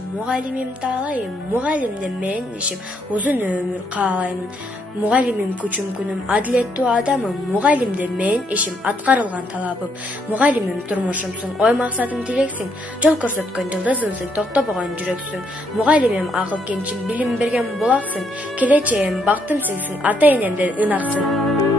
ишим мугалимим таалайым, мугалимден менин ишим узун өмүр каалаймын. Мугалимим күчүм күнүм, адилеттүү адамым, мугалимден менин ишим аткарылган талабым. Мугалимим турмушумсуң, ой максатым тилексиң, жол көрсөткөн жылдызымсың, токтобогон жүрөксүң. Мугалимим акыл кенчим, билим берген булаксың, келечегим бактым сенсиң, ата энемден ынаксың.